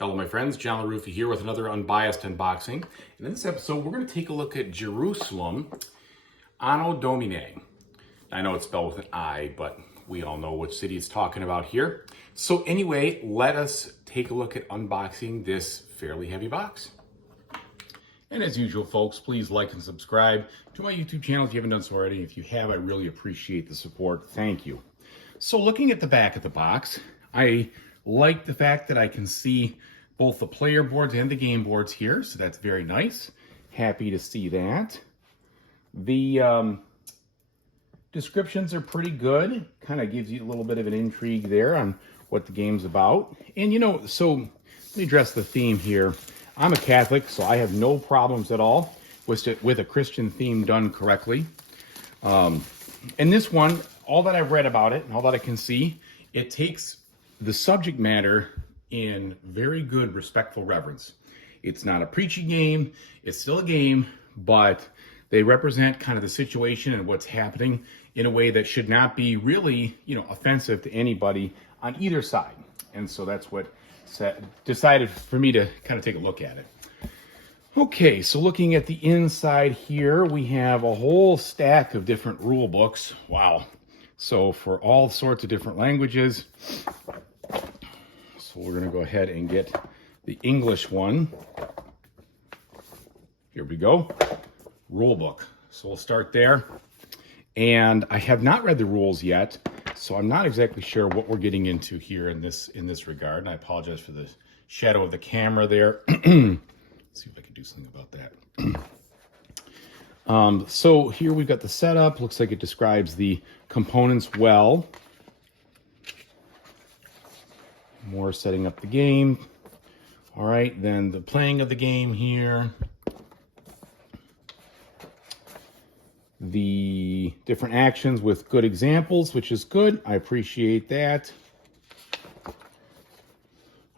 Hello my friends, John LaRuffa here with another Unbiased unboxing. And in this episode, we're going to take a look at Jerusalem, Anno Domini. I know it's spelled with an I, but we all know which city it's talking about here. So anyway, let us take a look at unboxing this fairly heavy box. And as usual, folks, please like and subscribe to my YouTube channel if you haven't done so already. If you have, I really appreciate the support. Thank you. So looking at the back of the box, I like the fact that I can see both the player boards and the game boards here, so that's very nice. Happy to see that. The descriptions are pretty good. Kind of gives you a little bit of an intrigue there on what the game's about. And you know, so let me address the theme here. I'm a Catholic, so I have no problems at all with a Christian theme done correctly. And this one, all that I've read about it and all that I can see, it takes the subject matter in very good, respectful reverence. It's not a preachy game. It's still a game, but they represent kind of the situation and what's happening in a way that should not be really, offensive to anybody on either side. And so that's what decided for me to kind of take a look at it. Okay, so looking at the inside here, we have a whole stack of different rule books. Wow. So for all sorts of different languages. So we're going to go ahead and get the English one. Here we go. Rule book. So we'll start there. And I have not read the rules yet, so I'm not exactly sure what we're getting into here in this regard. And I apologize for the shadow of the camera there. Let's see if I can do something about that. So here we've got the setup. Looks like it describes the components well. More setting up the game. All right, then the playing of the game here. The different actions with good examples, which is good. I appreciate that.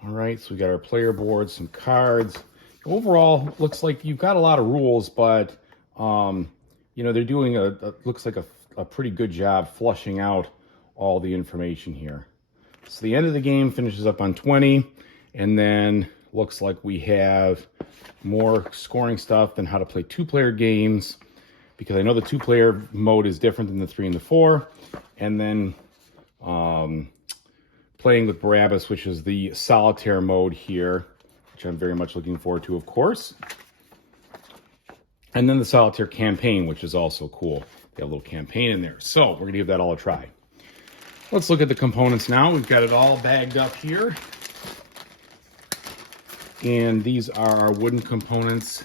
All right, so we got our player board, some cards. Overall, looks like you've got a lot of rules, but they're doing looks like a pretty good job flushing out all the information here. So the end of the game finishes up on 20, and then looks like we have more scoring stuff than how to play two-player games, because I know the two-player mode is different than the 3 and the 4, and then playing with Barabbas, which is the solitaire mode here, which I'm very much looking forward to, of course. And then the solitaire campaign, which is also cool. They have a little campaign in there. So we're going to give that all a try. Let's look at the components now. We've got it all bagged up here. And these are our wooden components.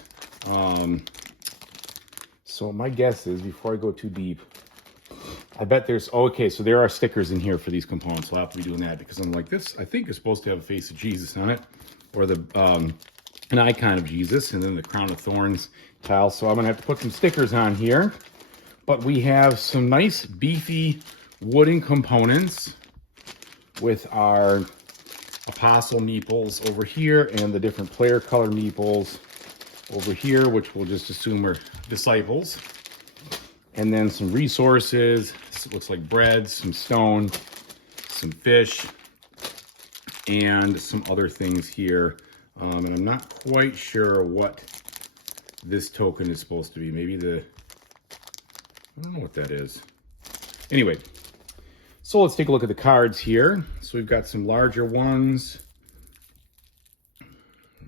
So my guess is, before I go too deep, I bet there's, so there are stickers in here for these components. So I'll have to be doing that, because I'm like, this, I think, is supposed to have a face of Jesus on it, or the an icon of Jesus, and then the crown of thorns tile. So I'm going to have to put some stickers on here. But we have some nice, beefy wooden components with our apostle meeples over here and the different player color meeples over here, which we'll just assume are disciples. And then some resources. This looks like bread, some stone, some fish, and some other things here. And I'm not quite sure what this token is supposed to be. Maybe I don't know what that is. Anyway, so let's take a look at the cards here. So we've got some larger ones.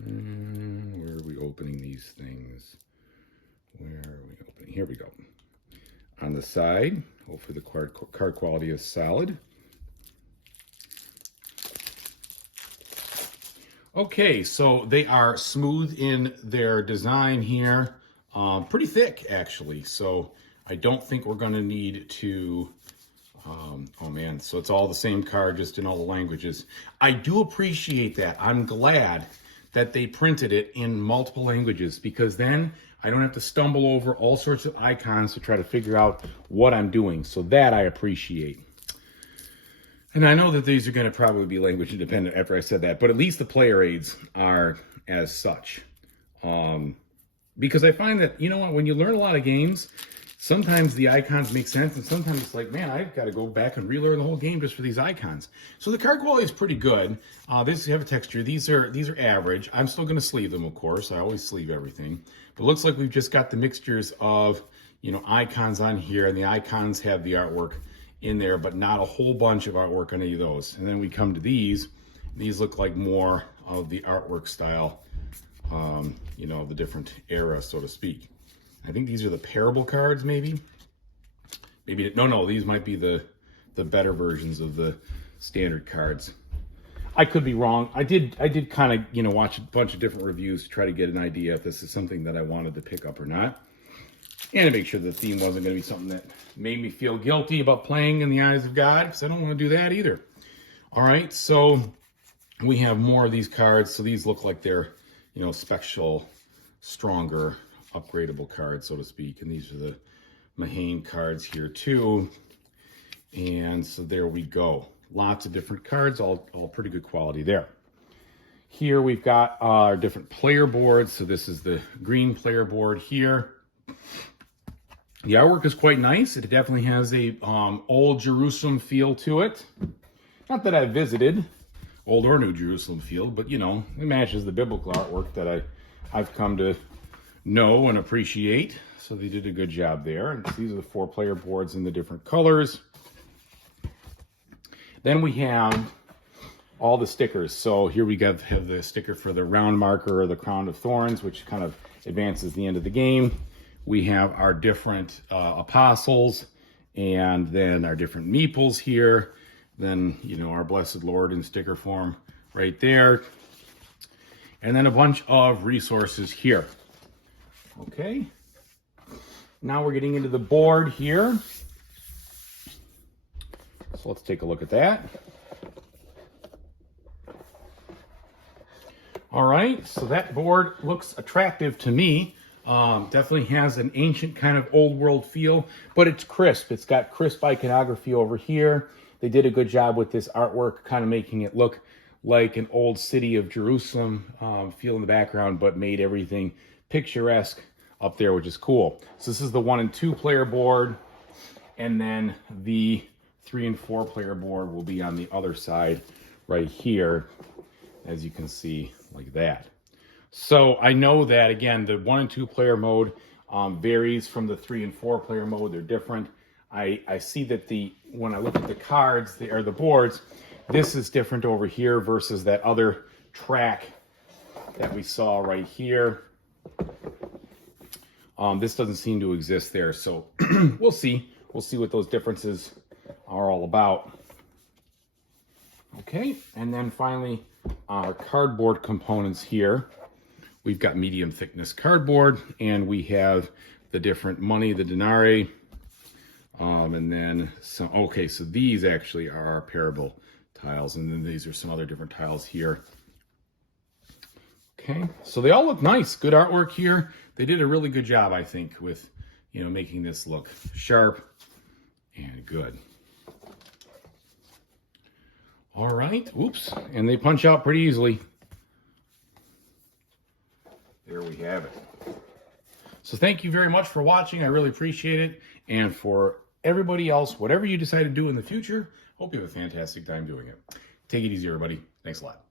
Where are we opening these things? Where are we opening? Here we go. On the side, hopefully the card quality is solid. Okay, so they are smooth in their design here. Pretty thick, actually. So I don't think we're going to need to... oh man, so it's all the same card, just in all the languages. I do appreciate that. I'm glad that they printed it in multiple languages, because then I don't have to stumble over all sorts of icons to try to figure out what I'm doing. So that I appreciate. And I know that these are going to probably be language independent after I said that, but at least the player aids are as such. Because I find that, when you learn a lot of games, sometimes the icons make sense, and sometimes it's like, man, I've got to go back and relearn the whole game just for these icons. So the card quality is pretty good. This have a texture. These are average. I'm still going to sleeve them, of course. I always sleeve everything. But it looks like we've just got the mixtures of, you know, icons on here, and the icons have the artwork in there, but not a whole bunch of artwork on any of those. And then we come to these. These look like more of the artwork style, you know, the different era, so to speak. I think these are the parable cards, maybe. Maybe no, these might be the better versions of the standard cards. I could be wrong. I did kind of, you know, watch a bunch of different reviews to try to get an idea if this is something that I wanted to pick up or not, and to make sure the theme wasn't going to be something that made me feel guilty about playing in the eyes of God, because I don't want to do that either. All right, so we have more of these cards. So these look like they're, you know, special, stronger, upgradable cards, so to speak. And these are the Mahane cards here too. And so there we go. Lots of different cards, all pretty good quality there. Here we've got our different player boards. So this is the green player board here. The artwork is quite nice. It definitely has a old Jerusalem feel to it. Not that I've visited old or new Jerusalem field, but you know, it matches the biblical artwork that I've come to know and appreciate. So they did a good job there. And these are the 4 player boards in the different colors. Then we have all the stickers. So here we have the sticker for the round marker or the crown of thorns, which kind of advances the end of the game. We have our different apostles, and then our different meeples here. Then, you know, our blessed Lord in sticker form right there. And then a bunch of resources here. Okay. Now we're getting into the board here. So let's take a look at that. All right, so that board looks attractive to me. Definitely has an ancient kind of old world feel, but it's crisp. It's got crisp iconography over here. They did a good job with this artwork, kind of making it look like an old city of Jerusalem feel in the background, but made everything picturesque up there, which is cool. So this is the 1 and 2 player board, and then the 3 and 4 player board will be on the other side right here, as you can see, like that. So I know that, again, the 1 and 2 player mode varies from the 3 and 4 player mode. They're different. I see that when I look at the cards, or the boards, this is different over here versus that other track that we saw right here. This doesn't seem to exist there, so we'll see. We'll see what those differences are all about. Okay, and then finally, our cardboard components here. We've got medium thickness cardboard, and we have the different money, the denarii, and then some. Okay, so these actually are our parable tiles, and then these are some other different tiles here. Okay, so they all look nice. Good artwork here. They did a really good job, I think, with, you know, making this look sharp and good. All right, oops, and they punch out pretty easily. There we have it. So thank you very much for watching. I really appreciate it. And for everybody else, whatever you decide to do in the future, hope you have a fantastic time doing it. Take it easy, everybody. Thanks a lot.